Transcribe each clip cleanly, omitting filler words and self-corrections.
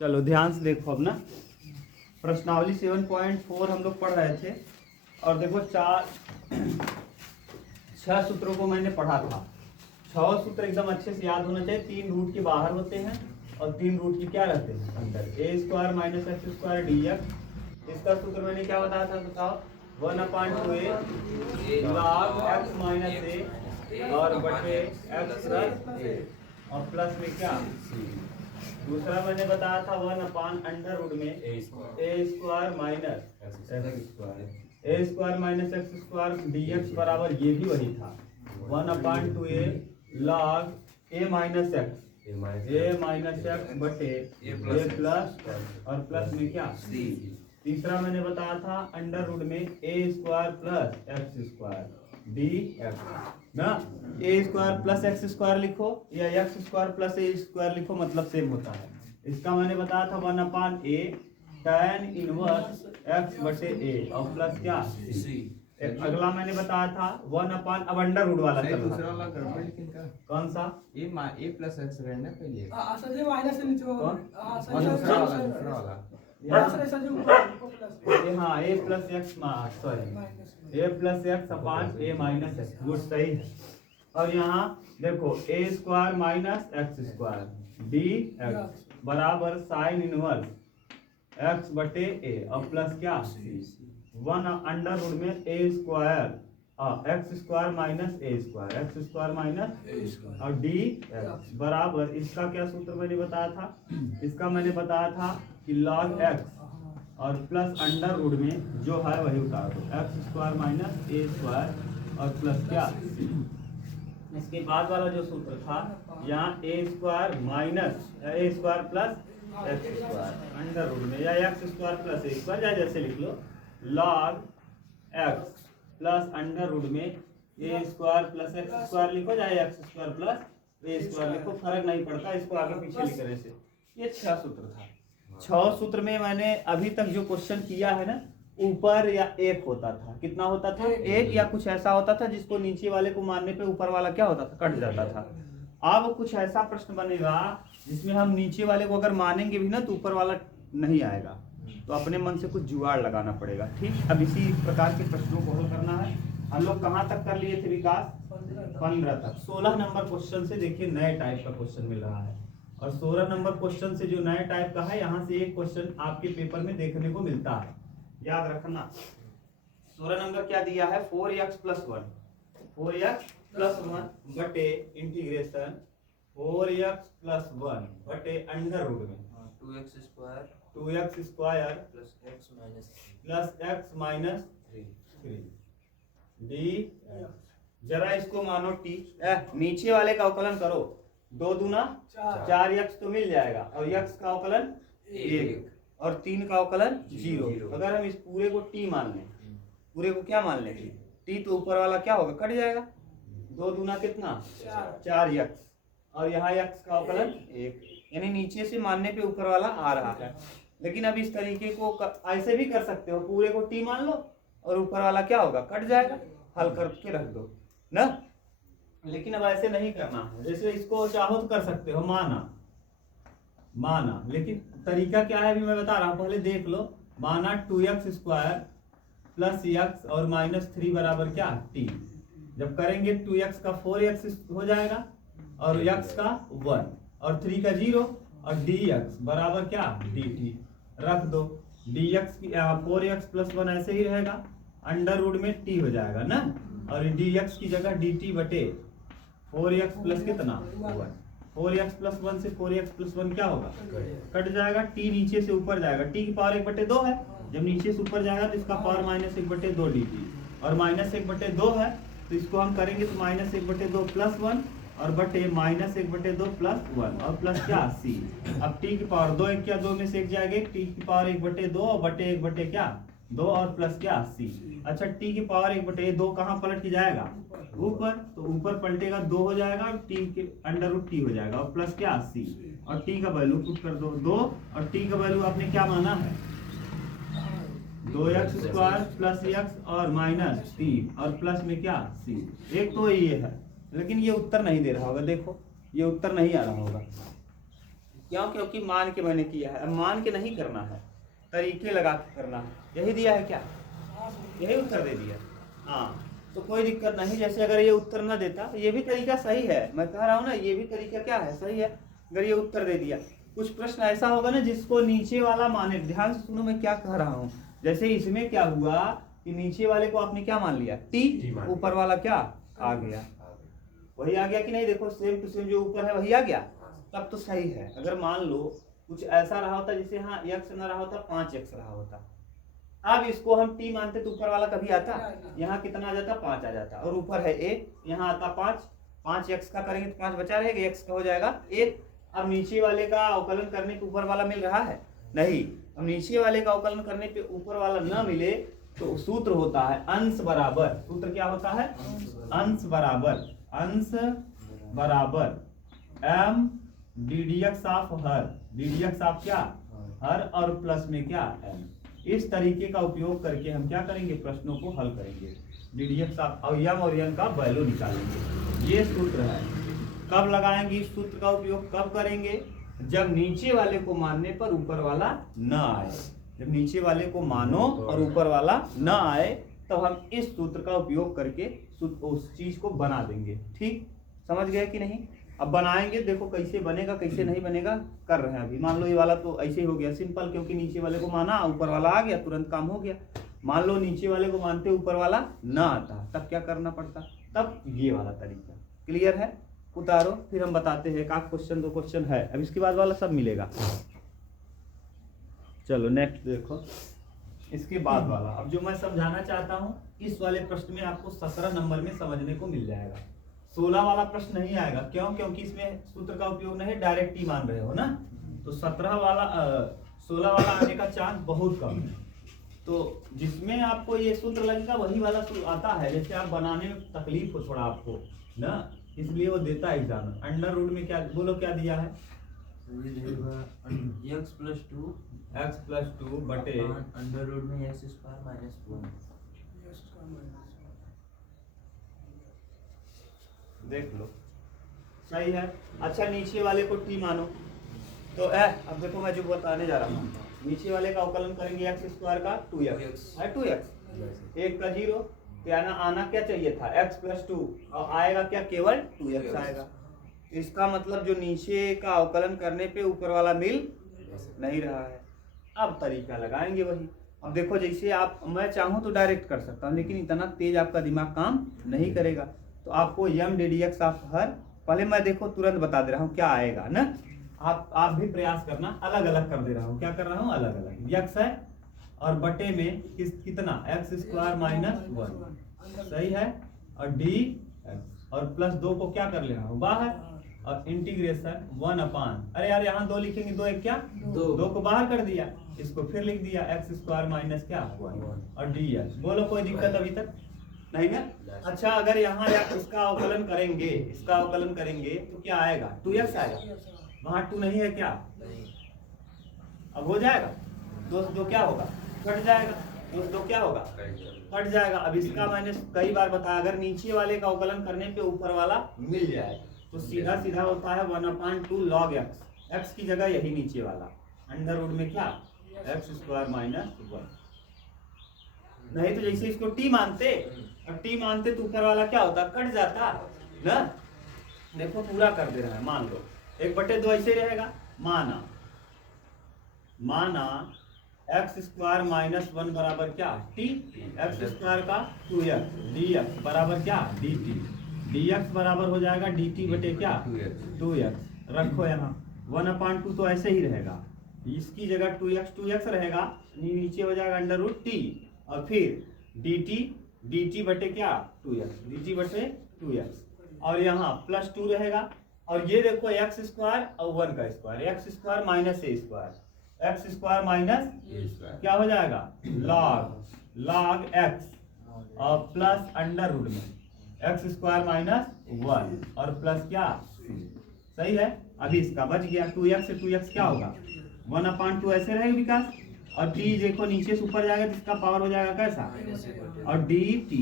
चलो ध्यान से देखो अब ना, प्रश्नावली 7.4 हम लोग पढ़ रहे थे और देखो 6 सूत्रों को मैंने पढ़ा था। 6 सूत्र एकदम अच्छे से याद होना चाहिए। 3 रूट के बाहर होते हैं और 3 रूट के क्या रहते हैं अंदर। a² - x² dx। इसका सूत्र मैंने क्या बताया था, बताओ। 1/2a log x - a और बटे x प्लस a और प्लस में क्या। दूसरा मैंने बताया था 1/√में a² - x² dx बराबर ये भी वही था 1/2a log a - x बटे a प्लस और प्लस में क्या c। तीसरा मैंने बताया था √में a² + x² dx ना। a² + x² लिखो या x² + a² लिखो, मतलब सेम होता है। इसका मैंने बताया था 1/a tan इनवर्स x बटे a और प्लस क्या c। अगला मैंने बताया था 1/, अब अंडर रूट वाला चल रहा दूसरा वाला गड़बड़ लेकिन का कौन सा a + x रहना पहले सर ये माइनस से नीचे होगा। हां सर दूसरा वाला हाँ a + x sorry a + x upon a - x good सही है। और यहाँ देखो a² - x² dx बराबर साइन इनवर्स x बटे a और प्लस क्या 1/√में a² x² - a² और dx बराबर इसका क्या सूत्र मैंने बताया था। इसका मैंने बताया था कि log x और प्लस √में जो है वही उतार दो x² - a² और प्लस क्या। इसके बाद वाला जो सूत्र था यहाँ a² + x² √में या x² + a² या जैसे लिख लो log x प्लस √में a² + x² लिखो या x² + a² लिखो, फर्क नहीं पड़ता इसको आगे पीछे लिखने से। ये 6 सूत्र था। 6 सूत्र में मैंने अभी तक जो क्वेश्चन किया है ना, ऊपर या एक होता था, कितना होता था एक या कुछ ऐसा होता था जिसको नीचे वाले को मारने पे ऊपर वाला क्या होता था कट जाता था। अब कुछ ऐसा प्रश्न बनेगा जिसमें हम नीचे वाले को अगर मानेंगे भी ना तो ऊपर वाला नहीं आएगा, तो अपने मन से कुछ जुगाड़ लगाना पड़ेगा। ठीक, अब इसी प्रकार के प्रश्नों को हल करना है। हम लोग कहाँ तक कर लिए थे विकास, 15 तक। 16 नंबर क्वेश्चन से देखिए नए टाइप का क्वेश्चन मिल रहा है और 16 नंबर क्वेश्चन से जो नए टाइप का है यहाँ से एक क्वेश्चन आपके पेपर में देखने को मिलता है, याद रखना। 16 नंबर क्या दिया है 4x + 1 बटे इंटीग्रेशन 4x + 1 बटे √में 2x² + x - 3 d। जरा इसको मानो t, नीचे वाले का अवकलन करो 2 दूना 4x तो मिल जाएगा और x का अवकलन 1 और 3 का अवकलन 0। अगर हम इस पूरे को t मान लें, पूरे को क्या मान लें t, तो ऊपर वाला क्या होगा कट जाएगा। 2 दूना कितना 4x और यहाँ x का अवकलन 1, यानी नीचे से मानने पे ऊपर वाला आ रहा है। लेकिन अब इस तरीके को ऐसे भी कर सकते हो, पूरे को t मान लो और ऊपर वाला क्या होगा कट जाएगा, हल करके रख दो ना। लेकिन अब ऐसे नहीं करना है, जैसे इसको चाहो तो कर सकते हो माना, लेकिन तरीका क्या है अभी मैं बता रहा हूँ, पहले देख लो। माना 2x² + x और -3 बराबर क्या t। जब करेंगे 2x का 4x हो जाएगा और x का 1 और 3 का 0 और dx बराबर क्या dt रख दो। dx की 4x + 1 ऐसे ही रहेगा, √में t हो जाएगा ना, और dx की जगह dt बटे 4x प्लस कितना 1। 4x + 1 से 4x + 1 क्या होगा कट जाएगा, t नीचे से ऊपर जाएगा, t की पावर 1/2 है, जब नीचे से ऊपर जाएगा तो इसका पावर -1/2 dt और -1/2 है तो इसको हम करेंगे तो -1/2 + 1 और बटे -1/2 + 1 और प्लस क्या c। अब t की पावर 2 1 क्या 2 में से 1 जाएगा, t की पावर 1/2 और बटे 1 बटे क्या 2 और प्लस क्या c। अच्छा t की पावर 1/2 कहाँ पलट के जाएगा ऊपर, तो ऊपर पलटेगा 2 हो जाएगा और t के √t हो जाएगा और प्लस क्या c और t का वैल्यू पुट कर दो 2 और t का वैल्यू आपने क्या माना है 2x² + x और -3 और प्लस में क्या c। एक तो ये है, लेकिन ये उत्तर नहीं दे रहा होगा, देखो ये उत्तर नहीं आ रहा होगा। क्यों? क्योंकि मान के मैंने किया है। अब मान के नहीं करना है, तरीके लगा के करना है। यही दिया है क्या? यही उत्तर दे दिया। हाँ, तो कोई दिक्कत नहीं। जैसे अगर ये उत्तर न देता, ये भी तरीका सही है, मैं कह रहा हूँ ना, ये भी तरीका क्या है, सही है। अगर ये उत्तर दे दिया, कुछ प्रश्न ऐसा होगा ना जिसको नीचे वाला माने। ध्यान से सुनो मैं क्या कह रहा हूँ। जैसे इसमें क्या हुआ कि नीचे वाले को आपने क्या मान लिया? टी, ऊपर वाला क्या आ गया? वही आ गया कि नहीं? देखो सेम टू सेम जो ऊपर है वही आ गया, तब तो सही है। अगर मान लो कुछ ऐसा रहा होता जैसे यहाँ x न रहा होता, 5x रहा होता, अब इसको हम t मानते तो ऊपर वाला कभी आता? यहाँ कितना आ जाता? 5 आ जाता। और ऊपर है 1, यहाँ आता 5, 5x का करेंगे तो 5 बचा रहेगा, x का हो जाएगा 1। अब नीचे वाले का अवकलन करने पे ऊपर वाला मिल रहा है? नहीं। अब नीचे वाले का अवकलन करने पे ऊपर वाला न मिले तो सूत्र होता है अंश बराबर। सूत्र क्या होता है? अंश बराबर m ddx of her, ddx of क्या? हर, और प्लस में क्या? m। इस तरीके का उपयोग करके हम क्या करेंगे? प्रश्नों को हल करेंगे। ddx ऑफ और m और n का वैल्यू निकालेंगे। ये सूत्र है। कब लगाएंगे इस सूत्र का उपयोग? कब करेंगे? जब नीचे वाले को मानने पर ऊपर वाला न आए। जब नीचे वाले को मानो और ऊपर वाला न आए, तब हम इस सूत्र का उपयोग करके उस चीज को बना देंगे। ठीक, समझ गए कि नहीं? अब बनाएंगे, देखो कैसे बनेगा कैसे नहीं बनेगा, कर रहे हैं अभी। मान लो ये वाला तो ऐसे ही हो गया सिंपल, क्योंकि नीचे वाले को माना ऊपर वाला आ गया, तुरंत काम हो गया। मान लो नीचे वाले को मानते ऊपर वाला ना आता, तब क्या करना पड़ता? तब ये वाला तरीका। क्लियर है? उतारो, फिर हम बताते हैं। एक आध क्वेश्चन 2 क्वेश्चन है, अब इसके बाद वाला सब मिलेगा। चलो नेक्स्ट देखो, इसके बाद वाला। अब जो मैं समझाना चाहता हूँ, इस वाले प्रश्न में आपको 17 नंबर में समझने को मिल जाएगा। 16 वाला प्रश्न नहीं आएगा। क्यों? क्योंकि इसमें सूत्र का उपयोग नहीं, डायरेक्ट ही मान रहे हो ना। तो 16 वाला आने का चांस बहुत कम है। तो जिसमें आपको ये सूत्र लगेगा वही वाला आता है। जैसे आप बनाने में तकलीफ हो थोड़ा आपको ना, इसलिए वो देता है एग्जाम। अंडर रूट में क्या बोलो, क्या दिया है? x प्लस 2 बटे अंडर रूट में x स्क्वायर माइनस 1। देख लो, सही है। अच्छा, नीचे वाले को t मानो तो अब देखो मैं जो बताने जा रहा हूँ, नीचे वाले का अवकलन करेंगे x स्क्वायर का 2x है, 2x 1 का 0, तो आना क्या चाहिए था? x प्लस 2, और आएगा क्या? केवल 2x आएगा। इसका मतलब जो नीचे का अवकलन करने पे ऊपर वाला मिल नहीं रहा है। अब तरीका लगाएंगे वही। अब देखो, जैसे आप, मैं चाहूँ तो डायरेक्ट कर सकता हूँ, लेकिन इतना तेज आपका दिमाग काम नहीं करेगा। तो आपको m ddx ऑफ हर, पहले मैं देखो तुरंत बता दे रहा हूँ क्या आएगा ना। आप भी प्रयास करना, अलग अलग कर दे रहा हूँ। क्या कर रहा हूँ? अलग अलग। x है और बटे में कितना? x स्क्वायर माइनस 1, सही है। और dx और प्लस 2 को क्या कर ले रहा हूँ? बाहर, और इंटीग्रेशन 1 अपान, अरे यार यहाँ 2 लिखेंगे, 2 1 क्या? 2 को बाहर कर दिया, इसको फिर लिख दिया x स्क्वायर माइनस क्या? 1, और dx। बोलो कोई दिक्कत अभी तक नहीं ना? अच्छा, अगर यहाँ इसका अवकलन करेंगे, इसका अवकलन करेंगे तो क्या आएगा? 2x आएगा। वहाँ 2 नहीं है क्या? अब हो जाएगा, 2 क्या होगा? कट जाएगा। 2 क्या होगा? कट जाएगा। अब इसका मैंने कई बार बताया, अगर नीचे वाले का अवकलन करने पे ऊपर वाला मिल जाए तो सीधा सीधा होता है 1/2 log x। x की जगह यही नीचे वाला अंडर रूट में क्या? x square minus 1। नहीं तो जैसे इसको t मानते, और t मानते तो ऊपर वाला क्या होता? कट जाता ना। देखो पूरा कर दे रहा है। मान लो 1/2 ऐसे रहेगा। माना x स्क्वायर माइनस 1 बराबर क्या? t। x स्क्वायर का 2x dx बराबर क्या? dt। dx बराबर हो जाएगा dt बटे क्या? 2x। रखो यहाँ 1/2 तो ऐसे ही रहेगा, इसकी जगह 2x रहेगा, नीचे हो जाएगा अंडर रूट t, और फिर dt बटे क्या? 2x, dt बटे 2x, और यहाँ प्लस 2 रहेगा। और ये देखो x स्क्वायर और 1 का square, x square minus a square, x square minus क्या हो जाएगा? log x और प्लस अंडर रूट में x स्क्वायर माइनस 1 और प्लस क्या? सही है। अभी इसका बच गया 2x से 2x क्या होगा? 1/2 ऐसे रहेगा विकास, और t देखो नीचे से ऊपर जाएगा तो इसका पावर हो जाएगा कैसा? और dt,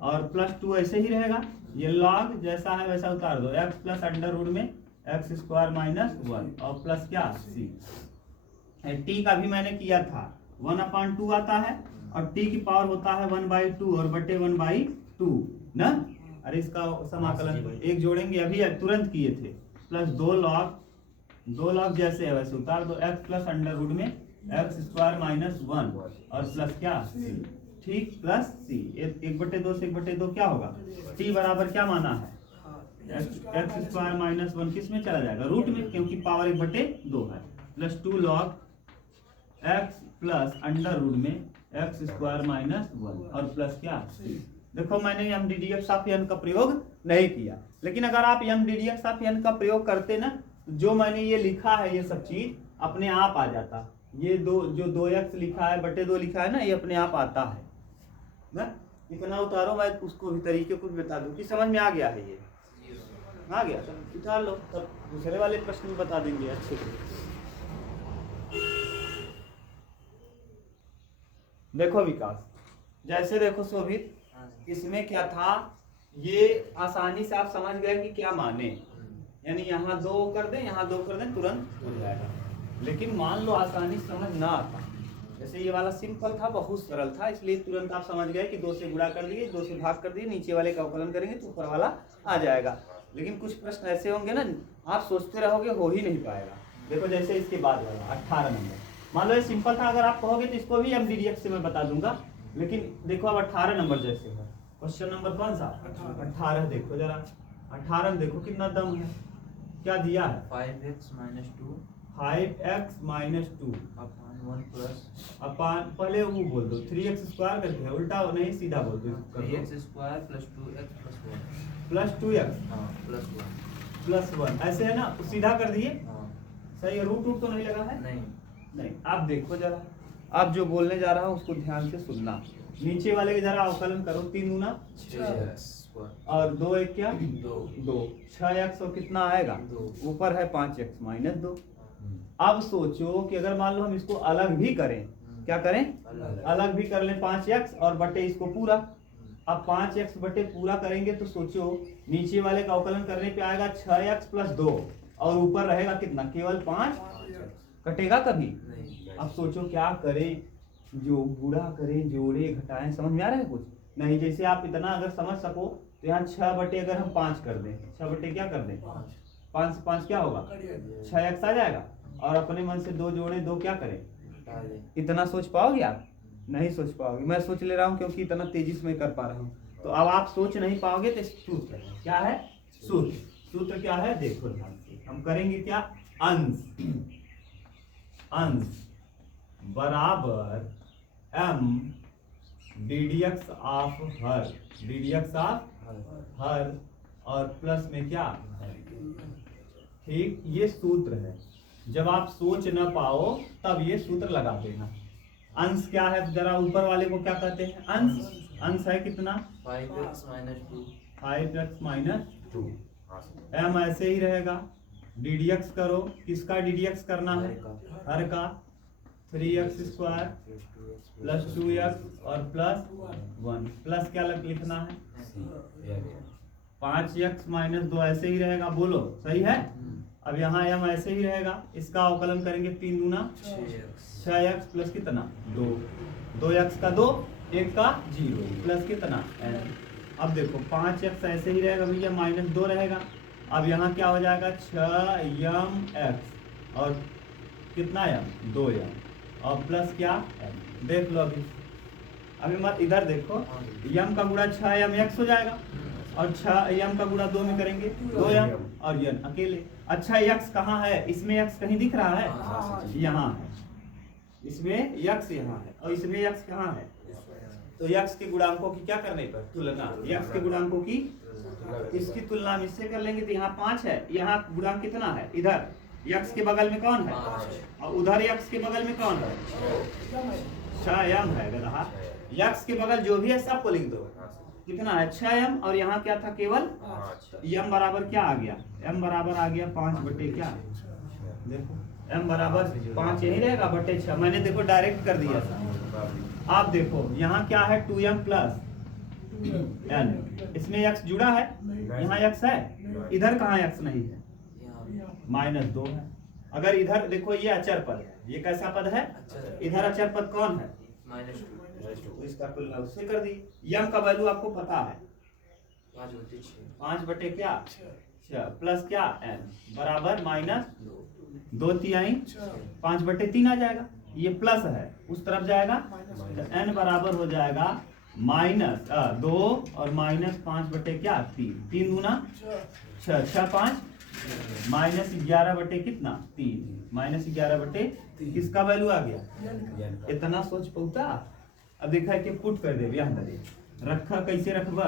और प्लस 2 ऐसे ही रहेगा। ये log जैसा है वैसा उतार दो, x प्लस अंडर रूट में एक्स स्क्वायर माइनस 1 और प्लस क्या सी। टी का भी मैंने किया था 1/2 आता है और टी की पावर होता है 1/2 और बटे 1/2 ना। अरे इसका समाकलन एक जोड़ेंगे अभी तुरंत किए थे, प्लस 2 log जैसे है वैसे उतार दो, x प्लस अंडर रूट में एक्स स्क्वायर माइनस 1 और प्लस क्या सी, ठीक, प्लस सी। 1/2 से 1/2 क्या होगा, टी बराबर क्या माना है एक्स स्क्वायर माइनस 1 किस में चला जाएगा, रूट में, क्योंकि पावर 1/2 है, plus 2 log x plus under root में एक्स स्क्वायर माइनस 1 और प्लस क्या सी। देखो मैंने M D D X of N का प्रयोग नहीं किया, लेकिन अगर आप M D D X of N का प्रयोग करते ना, जो मैंने ये लिखा है ये सब चीज अपने आप आ जाता। ये जो 2x लिखा है बटे 2 लिखा है ना, ये अपने आप आता है ना। इतना उतारो, मैं उसको भी तरीके को भी बता दूं कि समझ में आ गया है। ये आ गया तब उतार लो, तब दूसरे वाले प्रश्न में बता देंगे अच्छे से। देखो विकास, जैसे देखो शोभित, इसमें क्या था, ये आसानी से आप समझ गए कि क्या माने, यानी यहाँ 2 कर दें, यहाँ 2 कर दें, तुरंत हो जाएगा। लेकिन मान लो आसानी से समझ ना आता, जैसे ये वाला सिंपल था, बहुत सरल था, इसलिए तुरंत आप समझ गए कि 2 से गुणा कर दिए, 2 से भाग कर दिए, नीचे वाले का अवकलन करेंगे तो ऊपर वाला आ जाएगा। लेकिन कुछ प्रश्न ऐसे होंगे ना, आप सोचते रहोगे हो ही नहीं पाएगा। देखो जैसे इसके बाद वाला 18 नंबर, मान लो ये सिंपल था, अगर आप कहोगे तो इसको भी एमडीडीएक्स से मैं बता दूंगा। लेकिन देखो अब 18 नंबर जैसे है, क्वेश्चन नंबर कौन सा 18, देखो जरा 18 में देखो कितना दम है, क्या दिया है 5x minus 2 5x minus 2 upon 1 plus अपान, पहले वो बोल दो 3x स्क्वायर करके, उल्टा नहीं सीधा बोल दो, 3x square plus 2x plus 1 plus 2x हाँ plus 1 प्लस 1 ऐसे है ना, सीधा कर दिए, हाँ सही है। रूट तो नहीं लगा है, नहीं आप देखो जरा, आप जो बोलने जा रहा हूँ उसको ध्यान से सुनना। नीचे वाले के जरा अवकलन करो, 3 दूना 6x और 2 एक क्या 2 6x और कितना आएगा 2 ऊपर है 5x माइनस 2। अब सोचो कि अगर मान लो हम इसको अलग भी करें, क्या करें, अलग भी कर लें 5x और बटे इसको पूरा। अब 5x बटे पूरा करेंगे तो सोचो नीचे वाले का अवकलन करने पे आएगा 6x प्लस 2 और ऊपर रहेगा कितना, केवल 5, कटेगा कभी। अब सोचो क्या करें, जो गुणा करें, जोड़े, घटाएं, समझ में आ रहा है कुछ नहीं। जैसे आप इतना अगर समझ सको तो यहाँ 6 बटे अगर हम 5 कर दें, 6 बटे क्या कर दें 5 से 5 क्या होगा 6x आ जाएगा, और अपने मन से 2 जोड़े 2 क्या करें। इतना सोच पाओगे आप, नहीं सोच पाओगे। मैं सोच ले रहा हूँ क्योंकि इतना तेजी से मैं कर पा रहा हूँ। तो अब आप सोच नहीं पाओगे तो सूत्र क्या है, सूत्र क्या है देखो ध्यान से। हम करेंगे क्या, अंश बराबर m ddx ऑफ हर और प्लस में क्या, ठीक, ये सूत्र है। जब आप सोच न पाओ तब ये सूत्र लगा देना। अंश क्या है, जरा ऊपर वाले को क्या कहते हैं, अंश है कितना 5x minus 2 5x minus 2, m ऐसे ही रहेगा। ddx करो, किसका ddx करना है, हर का 3x स्क्वायर प्लस 2x और प्लस 1, प्लस क्या लिखना है 5x माइनस 2 ऐसे ही रहेगा, बोलो सही है। अब यहाँ m ऐसे ही रहेगा, इसका अवकलन करेंगे 3 दूना 6x प्लस कितना 2, 2x का 2, 1 का 0 प्लस कितना n। अब देखो 5x ऐसे ही रहेगा भैया, माइनस 2 रहेगा। अब यहाँ क्या हो जाएगा 6mx और कितना m 2m और प्लस क्या m। देख लो अभी मत इधर देखो, m का गुणा 6mx हो जाएगा और 6m का गुणा 2 में करेंगे 2m और n अकेले। अच्छा x कहाँ है, इसमें x कहीं दिख रहा है, यहाँ है, इसमें x यहाँ है और इसमें x कहाँ है। तो x के गुणांकों की क्या करने पर तुलना, x के गुणांकों की इसकी तुलना में इससे कर लेंगे तो यहाँ 5 है, यहाँ गुणांक कितना है, इधर x के बगल में कौन है और उधर x के बगल में कौन है 6m है गधा। x के बगल जो भी है सबको लिख दो, कितना है 6m और यहाँ क्या था केवल m बराबर क्या आ गया, m बराबर आ गया 5 बटे क्या, देखो m बराबर 5 यही रहेगा बटे 6, मैंने देखो डायरेक्ट कर दिया था। आप देखो यहाँ क्या है 2m प्लस n, इसमें x जुड़ा है, यहाँ x है, इधर कहाँ x नहीं है, -2 है। अगर इधर देखो ये अचर पद है, ये कैसा पद है? इधर अचर पद कौन है? -2 तो इसका तुलना उससे कर दी। यम का वैल्यू आपको पता है 5 बटे क्या 6 प्लस क्या n बराबर -2 तिहाई 5 बटे 3 आ जाएगा। ये प्लस है उस तरफ जाएगा तो n बराबर हो जाएगा -2 और -5 बटे क्या 3 3 दूना 6 6 5 -11 बटे कितना 3 -11 बटे किसका वैल्यू आ गया? इतना सोच पौता। अब देखा कि पुट कर दे यहाँ दरे रखा कैसे रखबा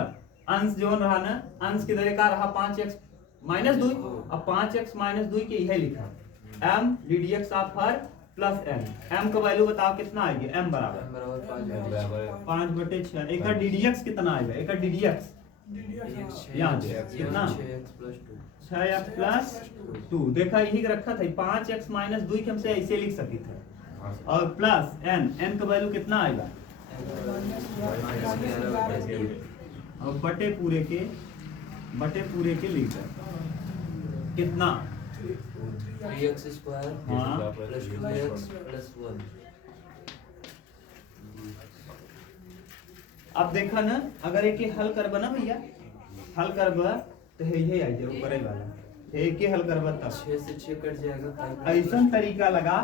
अंश जोन रहा ना, अंश के दरे का रहा 5x -2 अब 5x -2 के यही लिखा m ddx of her plus m m का वैल्यू बताओ कितना आएगा? m बराबर 5 बटे 6। एक ddx कितना आएगा? एक ddx यहाँ कितना 6x प्लस 2 देखा यही रखा था 5x -2 के हमसे ऐसे लिख सकते थे और प्लस n का वैल्यू कितना आएगा? और बटे पूरे के लिख दे कितना 3x स्क्वायर हाँ प्लस 2x प्लस 1। अब देखा ना अगर एक हल करबा ना भैया हल करबा तो यही आ जाए ऊपर वाला एक ही हल करबा तब 6 से 6 कट जाएगा। ऐसा तरीका लगा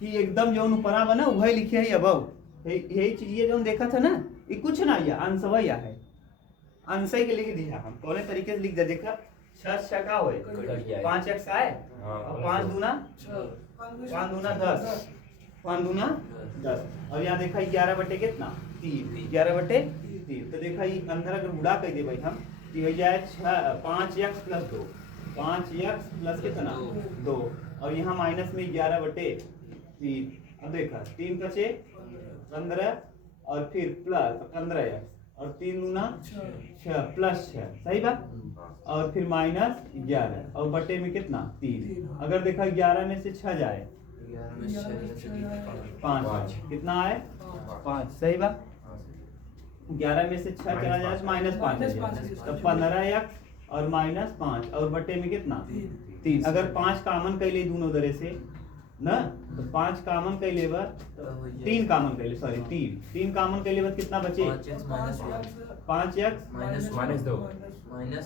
कि एकदम जो ऊपरा बना वही लिखे है अब यही चीज ये जो देखा था ना ये कुछ ना या अंशवा या है अंश के लिख दिया हम कौन तरीके से लिख दे देखा 6 6 का होए 5x आए और 5 दूना 10 5 दूना 10 और यहाँ देखा 11 बटे कितना 3 11 बटे 3 तो देखा ये अंदर अगर उड़ा कर दे भाई हम तो हो जाए 5x प्लस 2 5x प्लस कितना 2 और यहाँ माइनस में 11 बटे 3। अब देखा 3 बचे 15 और फिर प्लस 15x और 3 दूना 6 प्लस 6 सही बात और फिर -11 और बटे में कितना 3। अगर देखा 11 में से 6 जाए 5 कितना आए 5 सही बात 11 में से 6 चला जाए -5 तो 15x और -5 और बटे में कितना 3। अगर 5 कामन कर ले दोनों दरे से ना तो 5 कामन कर ले 3 कामन कर ले सॉरी 3 कामन कर ले कितना बचे 5x -2 माइनस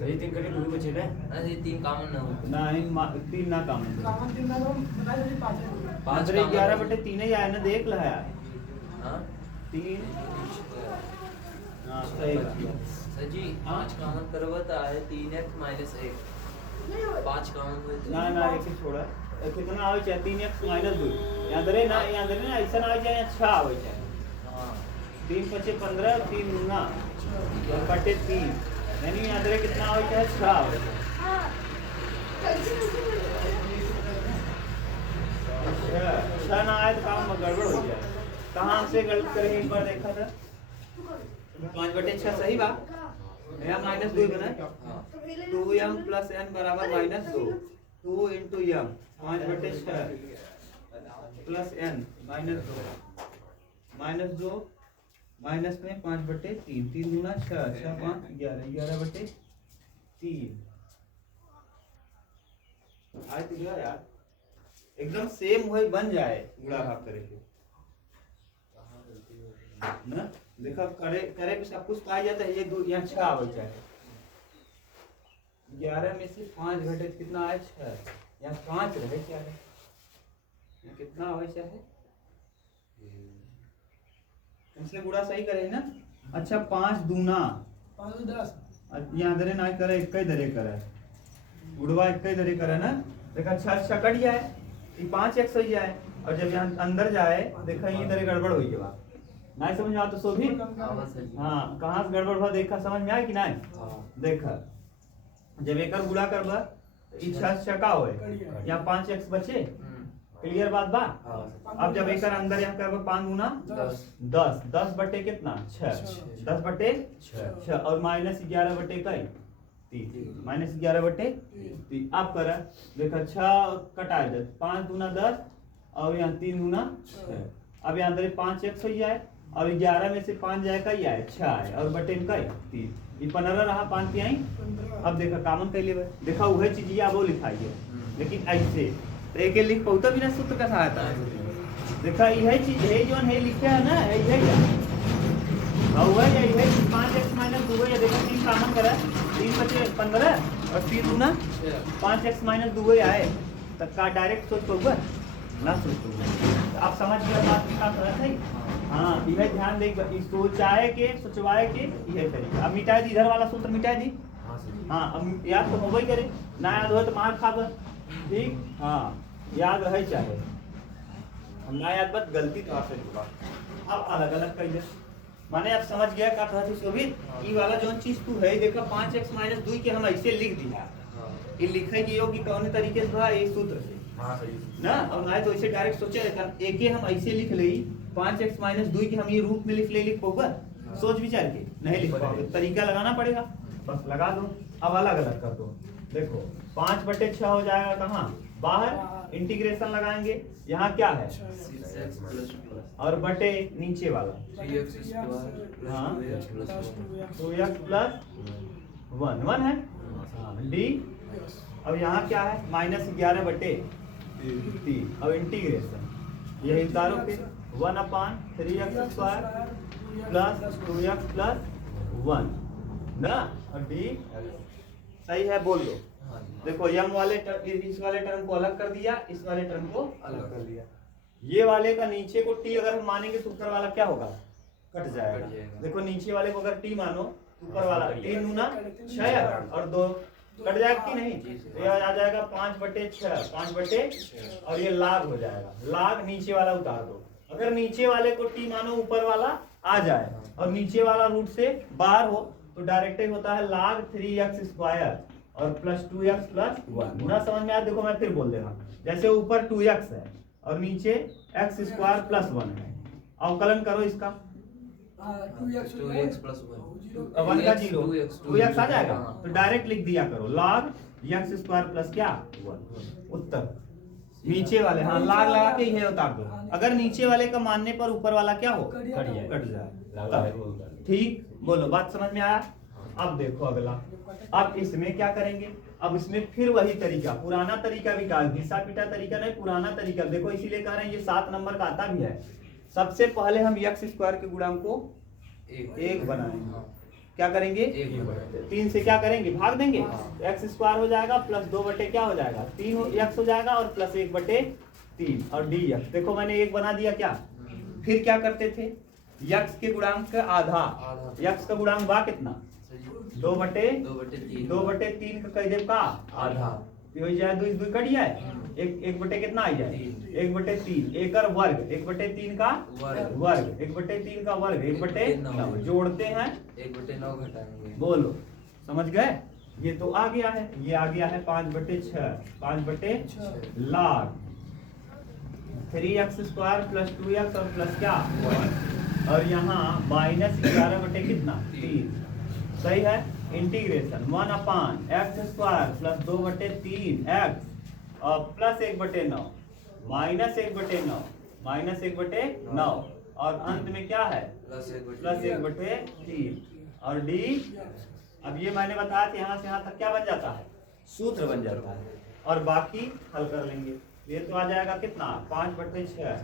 सही 3 करी 2 बचे ना अरे 3 कॉमन ना हो। नहीं 3 ना कामन 5 11 बटे 3 ही आया ना देख ला यार हां 3 हाँ सही बात सर जी 5 कॉमन करवा तो आए 3x -1 5 कॉमन हुए तो ना ना एक छोड़ा कितना आवे चाहे 3x -2 यहाँ दरे ना ऐसा ना आवे चाहे 6 आवे चाहे हां 3 बचे 15 3 दूना बटे 3 यानी यहाँ दरे कितना आवे चाहे 6 आवे अच्छा ना आए तो काम में गड़बड़ हो जाए कहाँ से गलत करें एक बार देखा था 5 बटे 6 सही बात यहाँ -2 बना 2m प्लस n बराबर -2 2 इंटू m 5 बटे 6 प्लस n -2 माइनस में 5 बटे 3 3 दूना 6 6 5 11 11 बटे 3 आए तो गया यार एकदम सेम वही बन जाए गुणा भाग करे के ना देखा करे करे पे सब कुछ पाया जाता है ये दो यहाँ 6 आवे चाहे 11 में से 5 घटे कितना आए 6 यहाँ 5 रहे क्या है यहाँ कितना आवे चाहे इसलिए गुणा सही करे ना। अच्छा 5 दूना 5 10 यहाँ दरे ना करे एक दरे करे गुड़वा एक दरे करे ना देखा 6 कट जाए ये 5x हो जाए और जब यहाँ अंदर जाए देखा ये दरे गड़बड़ हुई है बात नहीं समझ में आ तो सो भी हाँ कहाँ से गड़बड़ हुआ देखा समझ में आया कि नहीं देखा जब एक गुड़ा करबा तो 6 का होए यहाँ 5x बचे क्लियर बात बा अब जब एक अंदर यहाँ करबा 5 दूना 10 बटे कितना 6 10 बटे 6 और -11 बटे कई 3 -11 बटे 3 अब कर देखा 6 कटा जाए 5 दूना 10 और यहाँ 3 दूना 6 अब यहाँ अंदर 5x हो जाए और 11 में से 5 जाएगा ये आए 6 आए और बटे इनका 3 ये 15 रहा 5 की आई। 15 अब देखा कॉमन कर लिए देखा वही चीज ये वो लिखाई है लेकिन ऐसे तो एक लिख पाऊँ बिना सूत्र का सहायता देखा यही चीज है जो है लिखे है ना यही क्या हुआ है यही 5x माइनस 2 है देखा 3 कॉमन करा 3 बचे 15 और 3 दूना 5x माइनस 2 आए तब का डायरेक्ट सोच पाऊंगा ना सोच पाऊंगा तो आप समझ गया बात क्या कर रहा था। हाँ यह ध्यान देगा सोचाए के सोचवाए के यह तरीका। अब मिटाए दी इधर वाला सूत्र मिटाए दी। हाँ अब याद तो होबे करे ना याद हो तो मार खाब ठीक। हाँ याद रहे चाहे हम ना याद बात गलती तो आपसे होगा। अब अलग अलग कर दे माने आप समझ गया क्या कहती शोभित ये वाला जो चीज तू है देखा 5x माइनस 2 के हम ऐसे लिख दिया ये लिखे की योग कौन तरीके से था ये सूत्र से ना। अब ना तो ऐसे डायरेक्ट सोचे एक ही हम ऐसे लिख ले 5x माइनस 2 के हम ये रूप में लिख पाऊंगा सोच विचार के नहीं लिख पाओगे तरीका लगाना पड़ेगा बस लगा दो। अब अलग अलग कर दो देखो 5/6 हो जाएगा कहाँ बाहर इंटीग्रेशन लगाएंगे यहाँ क्या है 6x प्लस और बटे नीचे वाला 3x स्क्वायर हाँ। प्लस 2x 2x प्लस 1 है डी। अब यहाँ क्या है -11 बटे 3 अब इंटीग्रेशन यही उतारो पे 1/3x square plus 2x plus 1 ना और डी सही है बोल दो। देखो यम वाले इस वाले टर्म को अलग कर दिया इस वाले टर्म को अलग कर दिया। ये वाले का नीचे को टी अगर हम मानेंगे तो ऊपर वाला क्या होगा कट जाएगा। देखो नीचे वाले को अगर टी मानो ऊपर वाला 3 दूना 6 और 2 कट जाएगा कि नहीं तो यह आ जाएगा 5/6 5/6 और ये लाग हो जाएगा लाग नीचे वाला उतार दो। अगर नीचे वाले को टी मानो ऊपर वाला आ जाए और नीचे वाला रूट से बाहर हो तो डायरेक्ट ही होता है लाग 3x स्क्वायर और प्लस 2x प्लस 1 ना समझ में आया। देखो मैं फिर बोल दे रहा हूँ जैसे ऊपर 2x है और नीचे x स्क्वायर प्लस 1 है अवकलन करो इसका 2x प्लस 1 का 0 2x आ जाएगा तो डायरेक्ट लिख दिया करो log x स्क्वायर प्लस क्या 1 उत्तर नीचे वाले हाँ लाग लगा के ये उतार दो। अगर नीचे वाले का मानने पर ऊपर वाला क्या हो कट जाए ठीक बोलो बात समझ में आया। अब देखो अगला अब इसमें क्या करेंगे अब इसमें फिर वही तरीका पुराना तरीका भी कहा घिसा पिटा तरीका नहीं पुराना तरीका देखो इसीलिए कह रहे हैं ये 7 नंबर का आता भी है। सबसे पहले हम x स्क्वायर के गुणांक को 1 बनाएंगे क्या करेंगे 3 से क्या करेंगे भाग देंगे x स्क्वायर हो जाएगा प्लस 2 बटे क्या हो जाएगा 3x हो जाएगा और प्लस 1/3 और dx। देखो मैंने 1 बना दिया क्या फिर क्या करते थे x के गुणांक का आधा x का गुणांक बा कितना 2/3 का कह दे का आधा हो जाए 2 कट जाए 1 बटे कितना आ जाए 1/3 एक और वर्ग 1/3 का वर्ग 1/3 का वर्ग 1/9 जोड़ते हैं 1/9 घटाएंगे बोलो समझ गए। ये तो आ गया है ये आ गया है 5/6 5/6 log 3x square plus 2x और प्लस क्या 1 और यहाँ -11 बटे कितना 3 सही है integration 1/x square plus 2/3x और प्लस 1/9 -1/9 और अंत में क्या है प्लस 1/3 और डी। अब ये मैंने बताया था यहाँ से यहाँ तक क्या बन जाता है सूत्र बन जाता है और बाकी हल कर लेंगे। ये तो आ जाएगा कितना 5/6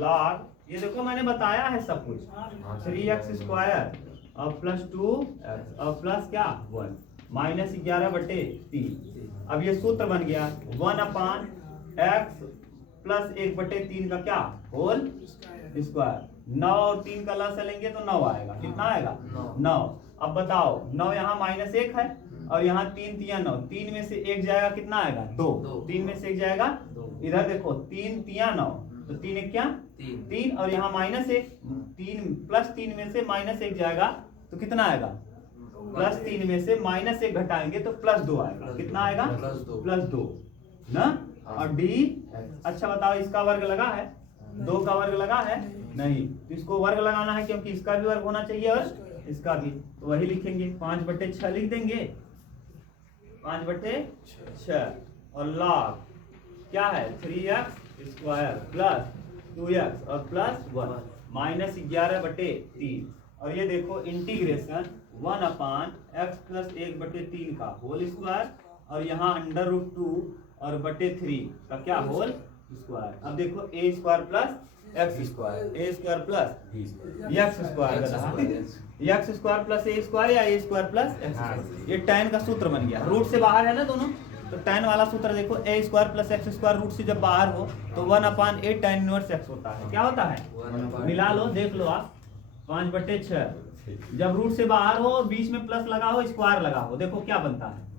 log ये देखो मैंने बताया है सब कुछ 3x स्क्वायर और प्लस 2x और प्लस क्या 1 -11/3। अब ये सूत्र बन गया 1/x प्लस 1/3 का क्या होल स्क्वायर 9 और 3 का लस लेंगे तो 9 आएगा कितना आएगा 9। अब बताओ 9 यहाँ -1 है और यहाँ 3 3 9 3 में से 1 जाएगा कितना आएगा 2 3 में से 1 जाएगा इधर देखो 3 3 9 तो 3 1 क्या 3 और यहाँ -1 3 प्लस 3 में से -1 जाएगा तो कितना आएगा प्लस 3 में से -1 घटाएंगे तो प्लस 2 आएगा कितना आएगा प्लस 2 ना। और डी अच्छा बताओ इसका वर्ग लगा है 2 का वर्ग लगा है नहीं तो इसको वर्ग लगाना है क्योंकि इसका भी वर्ग होना चाहिए और इसका भी तो वही लिखेंगे 5/6 लिख देंगे 5/6 और log क्या है 3x स्क्वायर प्लस 2x और प्लस 1 -11/3 और ये देखो इंटीग्रेशन 1/x+1/3 का होल स्क्वायर और यहाँ √2 और बटे 3 का क्या होल स्क्वायर। अब देखो a² + x² a² + x² x² + a² या a² + x²। ये tan का सूत्र बन गया, रूट से बाहर है ना दोनों, तो tan वाला सूत्र देखो a² + x² रूट से जब बाहर हो तो 1/8 tan इनवर्स x होता है। क्या होता है मिला लो, देख लो आप, 5/6 जब रूट से बाहर हो और बीच में प्लस लगा हो स्क्वायर लगा हो, देखो क्या बनता है।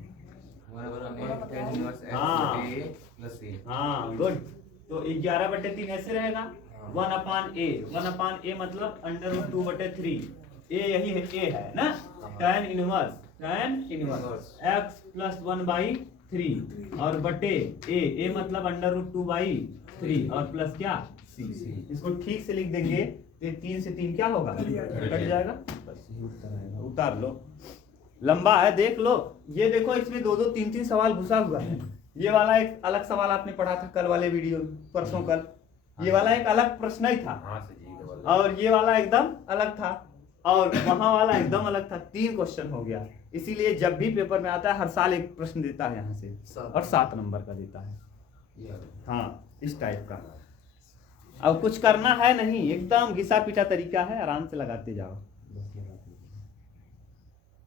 हाँ गुड, तो 11/3 ऐसे रहेगा 1/a मतलब √2/3 a यही है, a है ना, tan इनवर्स x + 1/3 और बटे a मतलब √2/3 और प्लस क्या c। इसको ठीक से लिख देंगे तो 3 से 3 क्या होगा, कट जाएगा, बस उतार लो। लंबा है देख लो, ये देखो इसमें 2-2 3-3 सवाल घुसा हुआ है। ये वाला एक अलग सवाल आपने पढ़ा था कल वाले वीडियो, परसों कल, ये वाला एक अलग प्रश्न ही था और ये वाला एकदम अलग था और वहां वाला एकदम अलग था। 3 क्वेश्चन हो गया। इसीलिए जब भी पेपर में आता है हर साल एक प्रश्न देता है यहाँ से और 7 नंबर का देता है। हाँ इस टाइप का। अब कुछ करना है नहीं, एकदम घिसा पीटा तरीका है, आराम से लगाते जाओ।